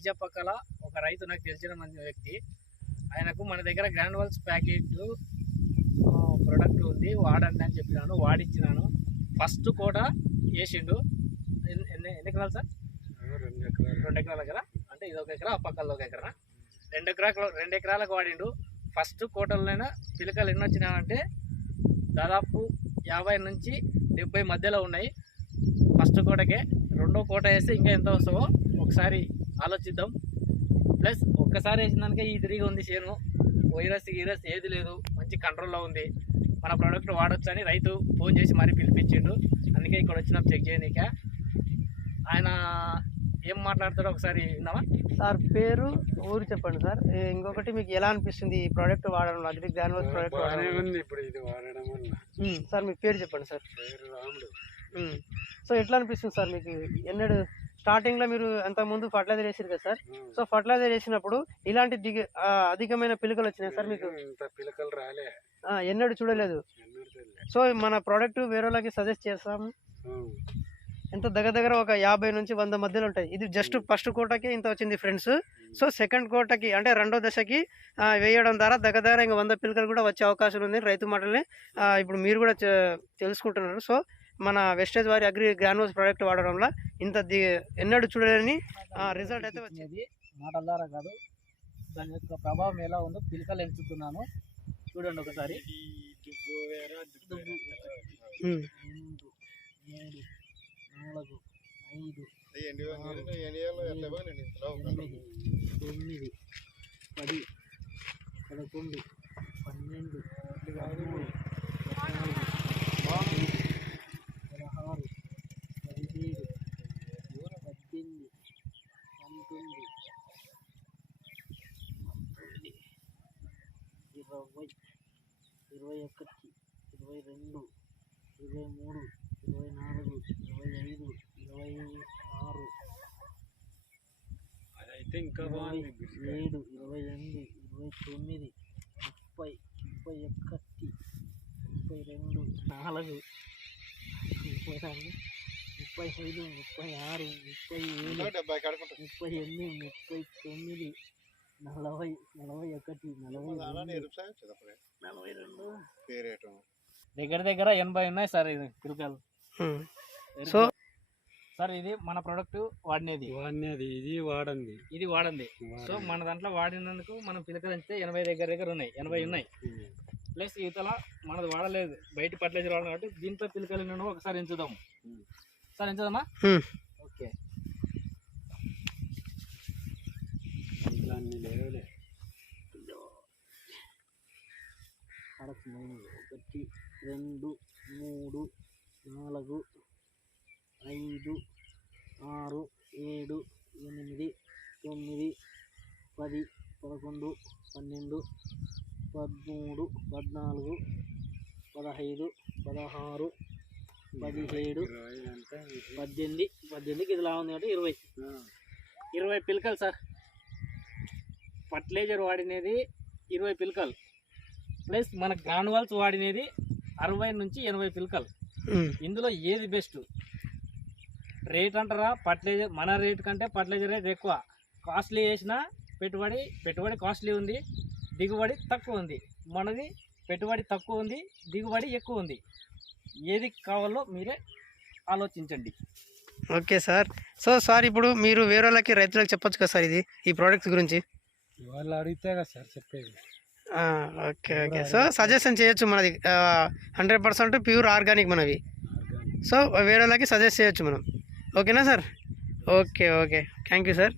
ఐజాపక్కల ఒక రైతు నాకు తెలిసిన వ్యక్తి, ఆయనకు మన దగ్గర గ్రాన్యువల్స్ ప్యాకెట్ ప్రొడక్ట్ ఉంది వాడండి అని చెప్పినాను, వాడించినాను. ఫస్ట్ కోట వేసిండు. ఎన్ని ఎకరాలు సార్? 2 ఎకరాల కదా, అంటే ఇది 1 ఎకరా, ఆ పక్కల 1 ఎకరా, 2 ఎకరాలకు వాడిండు. ఫస్ట్ కోటలోనైనా పిలకలు ఎన్ని వచ్చినాయంటే దాదాపు 50 నుంచి 70 మధ్యలో ఉన్నాయి ఫస్ట్ కోటకే. రెండో కోట వేస్తే ఇంకా ఎంత వస్తుందో ఒకసారి ఆలోచిద్దాం. ప్లస్ ఒక్కసారి వేసిన దానికే ఈ తిరిగి ఉంది చేను, వైరస్ ఏది లేదు, మంచి కంట్రోల్లో ఉంది. మన ప్రోడక్ట్ వాడొచ్చు అని రైతు ఫోన్ చేసి మరీ పిలిపించిండు. అందుకే ఇక్కడ వచ్చినాం చెక్ చేయనీక. ఆయన ఏం మాట్లాడతాడో ఒకసారి విన్నావా సార్? పేరు, ఊరు చెప్పండి సార్. ఇంకొకటి మీకు ఎలా అనిపిస్తుంది ఈ ప్రోడక్ట్ వాడడం, అగ్రి గ్రాన్యువల్స్ ప్రోడక్ట్ వాడడం? ఇప్పుడు ఇది వాడడం వల్ల సార్ మీ పేరు చెప్పండి సార్. పేరు రాముడు. సో ఎట్లా అనిపిస్తుంది సార్ మీకు? ఎన్నడు స్టార్టింగ్ లో మీరు అంత ముందు ఫర్టిలైజర్ వేసారు కదా సార్? సో ఫర్టిలైజర్ వేసినప్పుడు ఇలాంటి అధికమైన పిలకలు వచ్చినాయి సార్ మీకు? ఇంత పిలకలు రాలే, ఎన్నడూ చూడలేదు. సో మన ప్రోడక్ట్ వేరే వాళ్ళకి సజెస్ట్ చేస్తాము. ఎంత దగ్గర ఒక 50 నుంచి 100 మధ్యలో ఉంటాయి. ఇది జస్ట్ ఫస్ట్ కోటకి ఇంత వచ్చింది ఫ్రెండ్స్. సో సెకండ్ కోటకి అంటే రెండో దశకి వేయడం ద్వారా దగ్గర ఇంకా 100 పిలకలు కూడా వచ్చే అవకాశం ఉంది. రైతు మాటల్ని ఇప్పుడు మీరు కూడా తెలుసుకుంటున్నారు. సో మన వెస్టేజ్ వారి అగ్రి గ్రాన్యువల్స్ ప్రోడక్ట్ వాడడం వల్ల ఇంత ఎన్నడూ చూడలేని రిజల్ట్ అయితే వచ్చింది. మాటల ద్వారా కాదు, దాని యొక్క ప్రభావం ఎలా ఉందో పిలకలు ఎంచుతున్నాను చూడండి ఒకసారి. 2, 3, 4, 5, 6, 7, 8, 9, 10, 11, 12, 13, 14, 16, 17, 18, 19, 20, 21, 22, 23, 24, 25, 26, అదైతే ఇంకా బాగుంది. 27, 28, 29, 30, 31, 32, 4, 34, 35, 36, 37, 38, 39, 40, 41, 42 దగ్గర 80 ఉన్నాయి సార్ ఇది పిలకలు. సో సార్ ఇది మన ప్రోడక్ట్ వాడినది ఇది వాడండి. సో మన దాంట్లో వాడినందుకు మనం పిలకలు అంతే 80 దగ్గర ఉన్నాయి, 80 ఉన్నాయి. ప్లస్ ఇతల మనది వాడలేదు, బయట ఫర్టిలైజర్ వాడడం కాబట్టి దీంట్లో పిలకలు ఎన్నో ఒకసారి ఎంచుదాము. సార్ ఎంచుదామా? ఓకే. 1, 2, 3, 4, 5, 6, 7, 8, 9, 10, 11, 12, 13, 14, 15, 16, 17, 18కి ఇది లా ఉంది కాబట్టి 20 పిలకలు సార్. ఫర్టిలైజర్ వాడినది 20 పిలకలు, ప్లస్ మన గ్రాన్యువల్స్ వాడినది 60 నుంచి 80 పిలకలు. ఇందులో ఏది బెస్ట్ రేట్ అంటారా? ఫర్టిలైజర్ మన రేట్ కంటే ఫర్టిలైజర్ రేట్ ఎక్కువ. కాస్ట్లీ వేసిన పెట్టుబడి కాస్ట్లీ ఉంది, దిగుబడి తక్కువ ఉంది. మనది పెట్టుబడి తక్కువ ఉంది, దిగుబడి ఎక్కువ ఉంది. ఏది కావాలో మీరే ఆలోచించండి. Okay sir. సో సార్ ఇప్పుడు మీరు వేరే వాళ్ళకి రైతులకు చెప్పొచ్చు కదా సార్ ఇది ఈ ప్రోడక్ట్స్ గురించి? వాళ్ళు అడిగితే కదా సార్ చెప్పేది. ఓకే. సో సజెషన్ చేయొచ్చు, మనది 100% ప్యూర్ ఆర్గానిక్ మనవి. సో వేరే వాళ్ళకి సజెస్ట్ చేయొచ్చు మనం. ఓకేనా sir? Okay. Thank you sir.